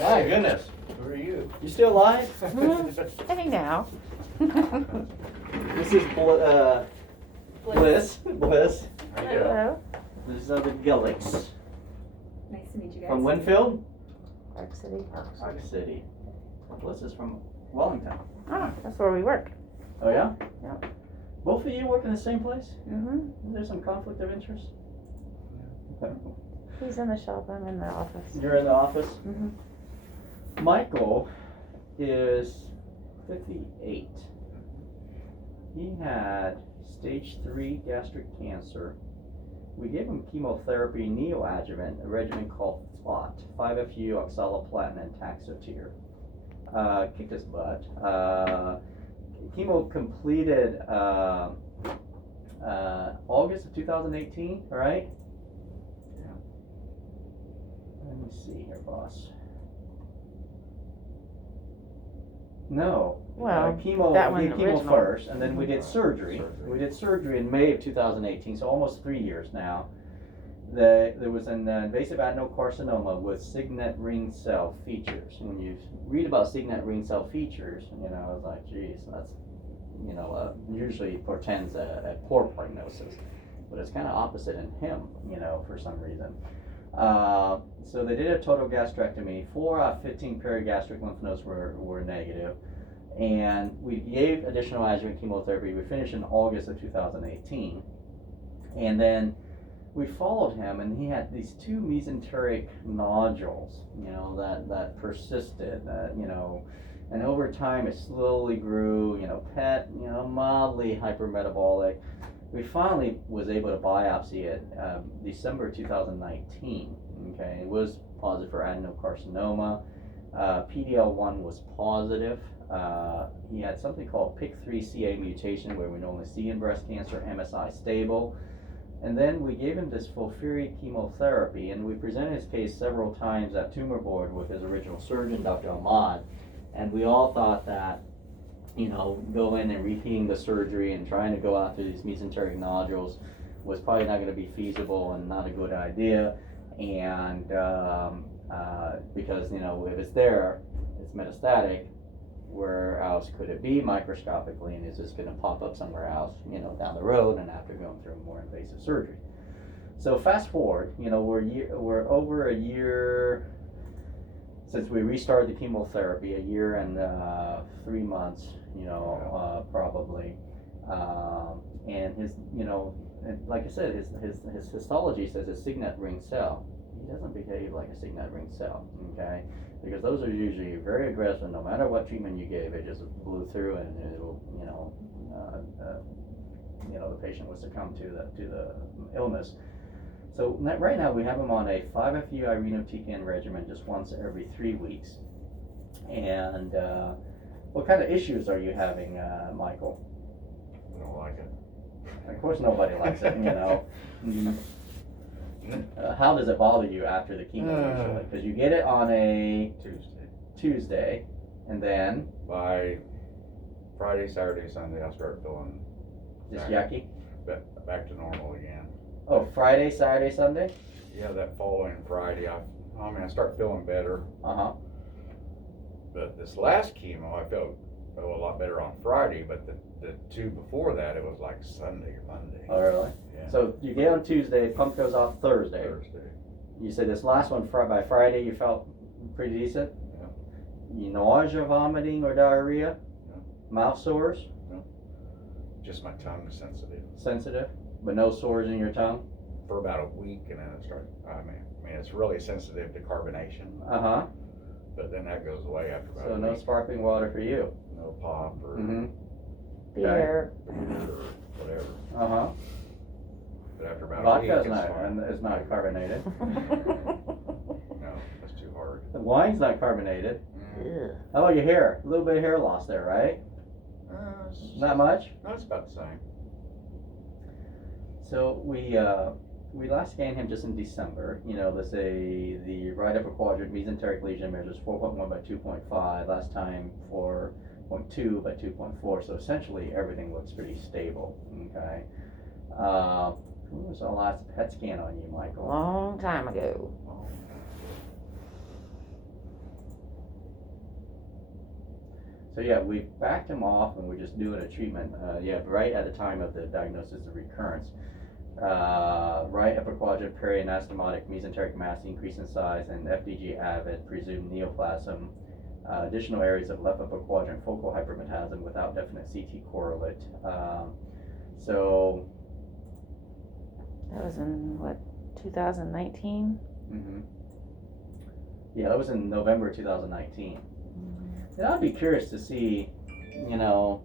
My goodness. Who are you? You still alive? Hey now. This is Bliss. Bliss. How you doing? Hello. These are the Gillicks. Nice to meet you guys. From Winfield? Park City. Park City. Bliss is from Wellington. Oh, that's where we work. Oh yeah? Yeah. Both of you work in the same place? Mm-hmm. Is there some conflict of interest? He's in the shop, I'm in the office. You're in the office? Mm-hmm. Michael is 58. He had stage 3 gastric cancer. We gave him chemotherapy neoadjuvant, a regimen called FLOT, 5-FU, oxaliplatin, and Taxotere. Kicked his butt. Chemo completed August of 2018, all right? Yeah. Let me see here, boss. No. Well, chemo, that we one did chemo original. first, and then we did surgery. Surgery. We did surgery in May of 2018, so almost 3 years now. There was an invasive adenocarcinoma with signet ring cell features. When you read about signet ring cell features, you know, I was like, geez, that's, you know, usually portends a poor prognosis. But it's kind of opposite in him, you know, for some reason. So they did a total gastrectomy. 4 out of 15 perigastric lymph nodes were negative. And we gave additional adjuvant chemotherapy. We finished in August of 2018. And then we followed him, and he had these 2 mesenteric nodules, you know, that persisted, you know, and over time it slowly grew, you know, PET, you know, mildly hypermetabolic. We finally was able to biopsy it December 2019. Okay, it was positive for adenocarcinoma. PD-L1 was positive. He had something called PIK3CA mutation, where we normally see in breast cancer, MSI stable. And then we gave him this FOLFIRI chemotherapy, and we presented his case several times at tumor board with his original surgeon, Dr. Ahmad. And we all thought that, you know, going and repeating the surgery and trying to go after these mesenteric nodules was probably not going to be feasible and not a good idea. And because, you know, if it's there, it's metastatic. Where else could it be microscopically, and is this going to pop up somewhere else, you know, down the road and after going through more invasive surgery? So fast forward, you know, we're over a year since we restarted the chemotherapy, a year and 3 months, you know, probably. And his, you know, and like I said, his histology says it's signet ring cell. He doesn't behave like a signet ring cell, okay? Because those are usually very aggressive. No matter what treatment you gave, it just blew through, and it will, you know, the patient will succumb to the illness. So right now we have him on a 5-FU irinotecan regimen just once every 3 weeks. And what kind of issues are you having, Michael? I don't like it. Of course, nobody likes it, you know. How does it bother you after the chemo usually? Because you get it on a Tuesday, and then By Friday, Saturday, Sunday, I start feeling just yucky. back to normal again. Oh, Friday, Saturday, Sunday? Yeah, that following Friday, I start feeling better. Uh-huh. But this last chemo, I felt a lot better on Friday, but the 2 before that, it was like Sunday or Monday. Oh, really? Yeah. So you get on Tuesday, pump goes off Thursday. You said this last one, by Friday, you felt pretty decent? Yeah. You nausea, vomiting, or diarrhea? No. Mouth sores? Just my tongue is sensitive Sensitive? But no sores in your tongue? for about a week, and then it started. I mean, it's really sensitive to carbonation, Uh-huh. but then that goes away after about So a no week. sparkling water for you? No pop or Mm-hmm. Beer. beer or whatever. Uh-huh. But after about a Vodka week, is it's not, fine. is not carbonated. No, that's too hard. The wine's not carbonated. Ew. How about your hair? A little bit of hair loss there, right? Not much? No, it's about the same. So we last scanned him just in December. You know, let's say the right upper quadrant mesenteric lesion measures 4.1 by 2.5. Last time 4.2 by 2.4. So essentially everything looks pretty stable. Okay. When was our last PET scan on you, Michael? Long time ago. So yeah, we backed him off and we're just doing a treatment, right at the time of the diagnosis of recurrence. Right upper quadrant perianastomotic mesenteric mass increase in size and FDG avid presumed neoplasm. Additional areas of left upper quadrant focal hypermetasm without definite CT correlate. So, That was in what, 2019? mhm. Yeah, that was in November 2019. And I'd be curious to see, you know,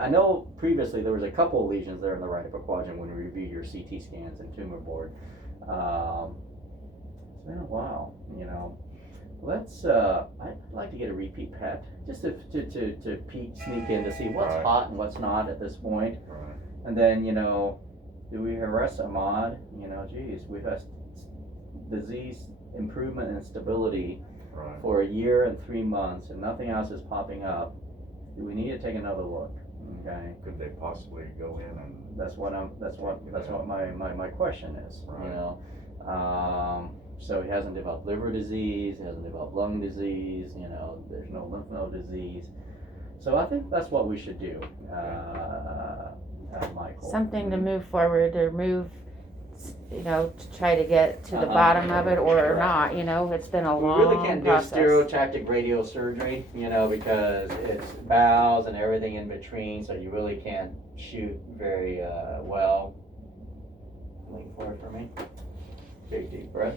I know previously there was a couple of lesions there in the right upper quadrant when we reviewed your CT scans and tumor board. It's been a while, you know. Let's, I'd like to get a repeat PET, just to sneak in to see what's Right. hot and what's not at this point. Right. And then, do we harass Ahmad? Geez, we've had disease improvement and stability Right. for a year and 3 months and nothing else is popping up. Do we need to take another look? Okay, Could they possibly go in and, that's what my question is, Right. So he hasn't developed liver disease, he hasn't developed lung disease, there's no lymph node disease. So I think that's what we should do, Michael. Something to move forward or move, to try to get to the Uh-huh. bottom of it or Correct. not, it's been a We long really can't do process. stereotactic radiosurgery, because it's bowels and everything in between, so you really can't shoot very well. Lean forward for me. Big deep breath.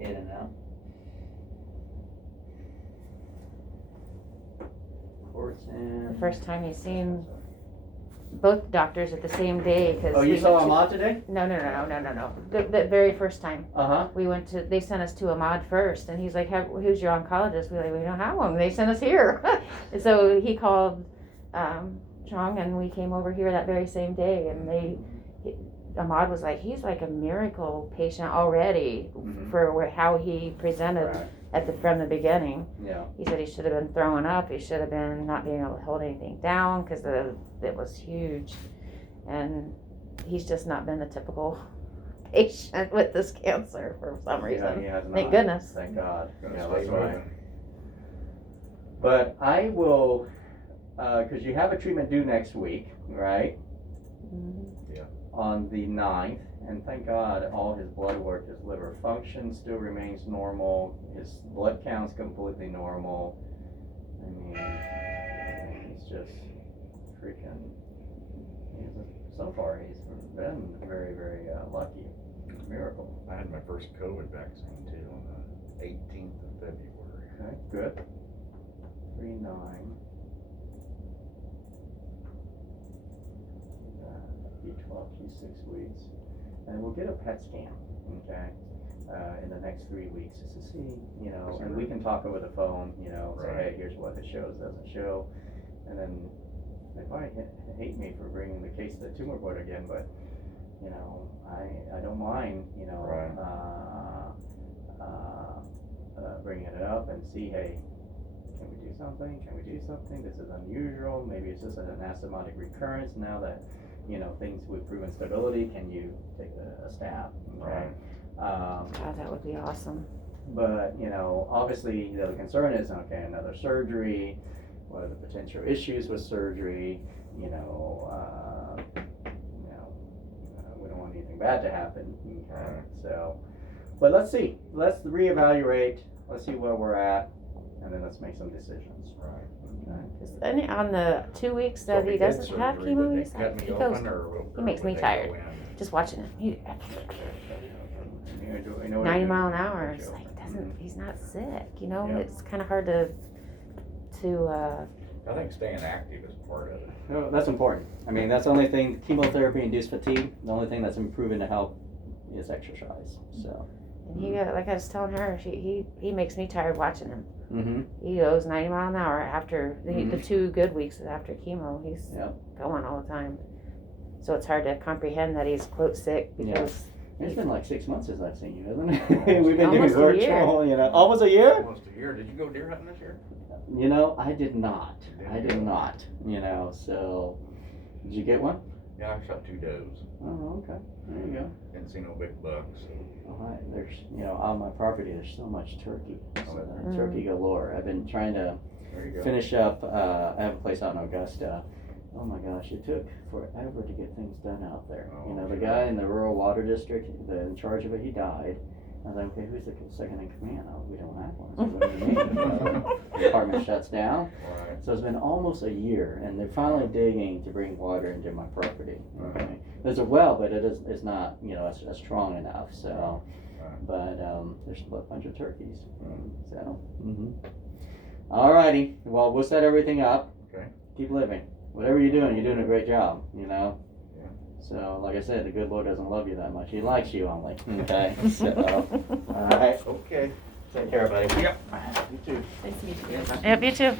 In and out. Ports in. The first time you seen both doctors at the same day, because Oh, you saw Ahmad today? No. The very first time. Uh-huh. They sent us to Ahmad first, and he's like, who's your oncologist? We're like, we don't have one. They sent us here. And so he called Chong, and we came over here that very same day, and Ahmad was like, he's like a miracle patient already Mhm. for how he presented Right. from the beginning. Yeah. He said he should have been throwing up. He should have been not being able to hold anything down because it was huge. And he's just not been the typical patient with this cancer for some Yeah, reason. he has Thank not. goodness. Thank God. gonna Yeah, stay that's right. moving? But I will, because you have a treatment due next week, right? Mhm. On the 9th, and thank God all his blood work, his liver function still remains normal, his blood count's completely normal. I mean, he's just freaking, so far he's been very, very lucky. Miracle. I had my first COVID vaccine too on the 18th of February. Okay, good. 3-9. Q12, Q6 weeks. And we'll get a PET scan, okay, in the next 3 weeks, just to see, and we can talk over the phone, say, Right. hey, here's what it shows, doesn't show. And then they probably hate me for bringing the case to the tumor board again, but, I don't mind, Right. bringing it up and see, hey, can we do something? Can we do something? This is unusual. Maybe it's just an anastomotic recurrence. Now that, things with proven stability, can you take a stab? Okay. God, that would be awesome. But, obviously the concern is, okay, another surgery. What are the potential issues with surgery? We don't want anything bad to happen. Okay. Right. So, but let's see. Let's reevaluate. Let's see where we're at, and then let's make some decisions. Right. Okay. 'Cause on the 2 weeks So that if he we did doesn't have surgery, would chemo, they he's cut like, me he goes, open, or he makes would me they tired. go in? just watching him. He, You know what 90 you do. mile an hour. It's Sure. like he's not sick. Yeah. It's kind of hard to I think staying active is part of it. No, that's important. I mean, that's the only thing, chemotherapy-induced fatigue, the only thing that's proven to help is exercise, so. And he like I was telling her, he makes me tired watching him. Mm-hmm. He goes 90 mile an hour after the Mhm. 2 good weeks after chemo. He's Yep. going all the time. So it's hard to comprehend that he's quote sick because It's been like 6 months since I've seen you, hasn't it? We've been Almost a doing year. virtual, almost a year? Almost a year. Did you go deer hunting this year? I did not. I did not, so, did you get one? Yeah, I shot 2 does. Oh, okay, there you go. Didn't see no big bucks. There's, on my property, there's so much turkey, so Mm. turkey galore. I've been trying to There you go. finish up, I have a place out in Augusta. Oh my gosh, it took forever to get things done out there. Oh, The sure. guy in the rural water district, in charge of it, he died. I was like, okay, who's the second in command? Oh, we don't have one. So what do you mean? The department shuts down. Right. So it's been almost a year, and they're finally digging to bring water into my property. Okay, there's a well, but it's not, as strong enough. So, but there's a bunch of turkeys. So, alrighty. Well, we'll set everything up. Okay. Keep living. Whatever you're doing a great job. Yeah. So, like I said, the good Lord doesn't love you that much. He likes you only. Okay. So, all right. Okay. Take care, buddy. Yep. You too. Nice to meet you guys. Yep, you too.